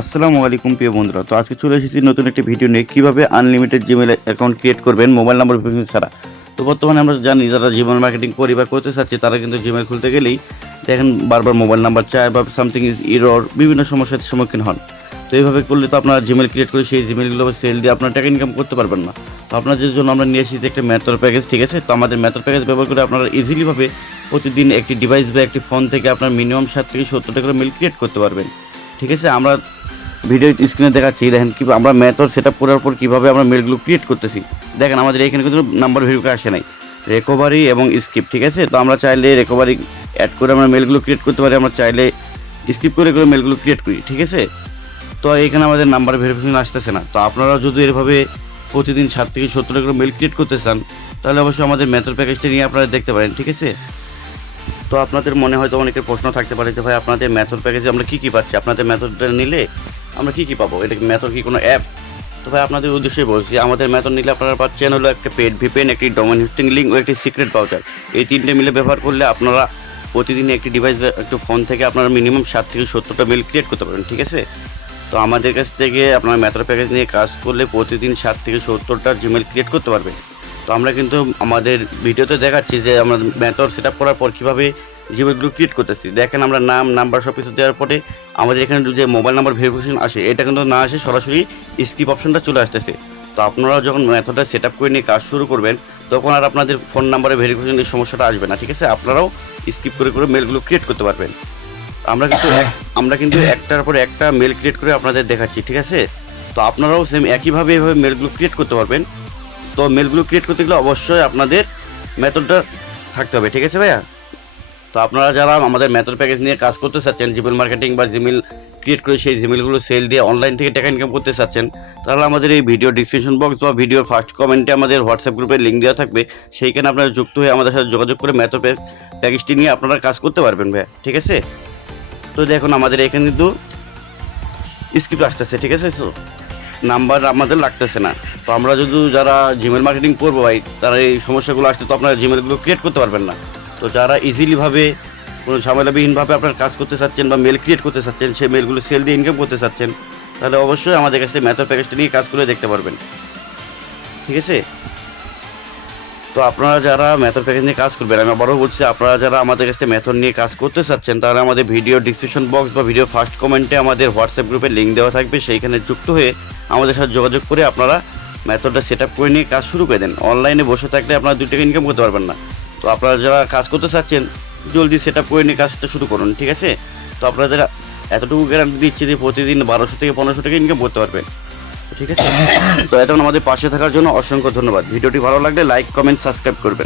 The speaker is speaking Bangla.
আসসালামু আলাইকুম প্রিয় বন্ধুরা। তো আজকে চলে এসেছি নতুন একটি ভিডিও নিয়ে, কীভাবে আনলিমিটেড জিমেল অ্যাকাউন্ট ক্রিয়েট করবেন মোবাইল নাম্বার ভেরিফিকেশন ছাড়া। তো বর্তমানে আমরা জানি যারা জিমেল মার্কেটিং করি বা করতে চাচ্ছে তারা কিন্তু জিমেল খুলতে গেলেই দেখেন বারবার মোবাইল নাম্বার চায় বা সামথিং ইজ এরর, বিভিন্ন সমস্যার সম্মুখীন হন। তো এইভাবে করলে তো আপনারা জিমেল ক্রিয়েট করে সেই জিমেলগুলো সেল দিয়ে আপনার টাকা ইনকাম করতে পারবেন না। তো আপনাদের জন্য আমরা নিয়ে এসেছি একটা মেথড প্যাকেজ, ঠিক আছে। তো আমাদের মেথড প্যাকেজ ব্যবহার করে আপনারা ইজিলিভাবে প্রতিদিন একটি ডিভাইস বা একটি ফোন থেকে আপনার মিনিমাম 60 থেকে 70টা করে মেল ক্রিয়েট করতে পারবেন, ঠিক আছে। আমরা ভিডিও স্ক্রিনে দেখাচ্ছি, দেখেন কি আমরা মেথড সেট আপ করার পর কীভাবে আমরা মেলগুলো ক্রিয়েট করতেছি। দেখেন আমাদের এখানে কিন্তু নাম্বার ভেরিফাই আসে নাই, রিকভারি এবং স্কিপ, ঠিক আছে। তো আমরা চাইলে রিকভারি অ্যাড করে আমরা মেলগুলো ক্রিয়েট করতে পারি, আমরা চাইলে স্কিপ করে মেলগুলো ক্রিয়েট করি, ঠিক আছে। তো এখানে আমাদের নাম্বার ভেরিফিকেশন আসতেছে না। তো আপনারা যদি এভাবে প্রতিদিন 60 থেকে 70টা করে মেল ক্রিয়েট করতে চান তাহলে অবশ্যই আমাদের মেথড প্যাকেজটা নিয়ে আপনারা দেখতে পারেন, ঠিক আছে। তো আপনাদের মনে হয়তো অনেকের প্রশ্ন থাকতে পারে যে ভাই আপনাদের মেথড প্যাকেজে আমরা কী কী পাচ্ছি, আপনাদের মেথডটা নিলে আমরা কী কী পাবো, এটা মেথড কি কোনো অ্যাপস? তো ভাই আপনাদের উদ্দেশ্যে বলছি, আমাদের মেথড নিলে আপনারা পাচ্ছেন হলো একটা পেড ভিপিএন, একটি ডোমেইন হোস্টিং লিঙ্ক ও একটি সিক্রেট ভাউচার। এই তিনটে মিলে ব্যবহার করলে আপনারা প্রতিদিন একটি ডিভাইস বা একটি ফোন থেকে আপনারা মিনিমাম 60 থেকে 70টা মেল ক্রিয়েট করতে পারেন, ঠিক আছে। তো আমাদের কাছ থেকে আপনার মেথড প্যাকেজ নিয়ে কাজ করলে প্রতিদিন 60 থেকে 70টা জিমেল ক্রিয়েট করতে পারবেন। তো আমরা কিন্তু আমাদের ভিডিওতে দেখাচ্ছি যে আমরা মেথড সেট আপ করার পর কীভাবে জিমেলগুলো ক্রিয়েট করতেছি। দেখেন আমরা নাম, নাম্বার সব কিছু দেওয়ার পরে আমাদের এখানে যে মোবাইল নাম্বার ভেরিফিকেশন আসে, এটা কিন্তু না আসে, সরাসরি স্কিপ অপশনটা চলে আসতেছে। তো আপনারা যখন মেথডটা সেট আপ করে নিয়ে কাজ শুরু করবেন তখন আর আপনাদের ফোন নাম্বারে ভেরিফিকেশনের সমস্যাটা আসবে না, ঠিক আছে। আপনারাও স্কিপ করে মেলগুলো ক্রিয়েট করতে পারবেন। আমরা কিন্তু একটার পর একটা মেল ক্রিয়েট করে আপনাদের দেখাচ্ছি, ঠিক আছে। তো আপনারাও সেম একইভাবে এভাবে মেলগুলো ক্রিয়েট করতে পারবেন। তো মেলগুলো ক্রিয়েট করতে গেলে অবশ্যই আপনাদের মেথডটা থাকতে হবে, ঠিক আছে ভাইয়া। তো আপনারা যারা আমাদের মেথড প্যাকেজ নিয়ে কাজ করতে চাচ্ছেন, জিমেল মার্কেটিং বা জিমেল ক্রিয়েট করে সেই জিমেলগুলো সেল দিয়ে অনলাইন থেকে টাকা ইনকাম করতে চাচ্ছেন, তাহলে আমাদের এই ভিডিও ডিসক্রিপশন বক্স বা ভিডিওর ফার্স্ট কমেন্টে আমাদের হোয়াটসঅ্যাপ গ্রুপের লিঙ্ক দেওয়া থাকবে, সেইখানে আপনারা যুক্ত হয়ে আমাদের সাথে যোগাযোগ করে মেথড প্যাকেজটি নিয়ে আপনারা কাজ করতে পারবেন ভাইয়া, ঠিক আছে। তো দেখুন আমাদের এখানে কিন্তু স্কিপ আসতেছে, ঠিক আছে। সো নাম্বার আমাদের লাগতেছে না। তো আমরা যদি যারা জিমেল মার্কেটিং করবো ভাই, তারা এই সমস্যাগুলো আসলে তো আপনারা জিমেলগুলো ক্রিয়েট করতে পারবেন না। তো যারা ইজিলিভাবে কোনো ঝামেলাবিহীনভাবে আপনার কাজ করতে চাচ্ছেন বা মেল ক্রিয়েট করতে চাচ্ছেন, সেই মেলগুলো সেল দিয়ে ইনকাম করতে চাচ্ছেন, তাহলে অবশ্যই আমাদের কাছ থেকে মেথড প্যাকেজটা নিয়ে কাজ করে দেখতে পারবেন, ঠিক আছে। তো আপনারা যারা মেথড প্যাকেজ নিয়ে কাজ করবেন, আমি আবারও বলছি, আপনারা যারা আমাদের কাছে মেথড নিয়ে কাজ করতে চাচ্ছেন তাহলে আমাদের ভিডিও ডিসক্রিপশন বক্স বা ভিডিও ফার্স্ট কমেন্টে আমাদের হোয়াটসঅ্যাপ গ্রুপের লিঙ্ক দেওয়া থাকবে, সেইখানে যুক্ত হয়ে আমাদের সাথে যোগাযোগ করে আপনারা মেথডটা সেট আপ করে নিয়ে কাজ শুরু করে দেন। অনলাইনে বসে থাকলে আপনারা 2 টাকা ইনকাম করতে পারবেন না। তো আপনারা যারা কাজ করতে চাচ্ছেন জলদি সেট আপ করে নিয়ে কাজটা শুরু করুন, ঠিক আছে। তো আপনাদের এতটুকু গ্যারান্টি দিচ্ছি যে প্রতিদিন 1200 থেকে 1500 টাকা ইনকাম করতে পারবেন, ঠিক আছে। তো এখন আমাদের পাশে থাকার জন্য অসংখ্য ধন্যবাদ। ভিডিওটি ভালো লাগলে লাইক, কমেন্ট, সাবস্ক্রাইব করবেন।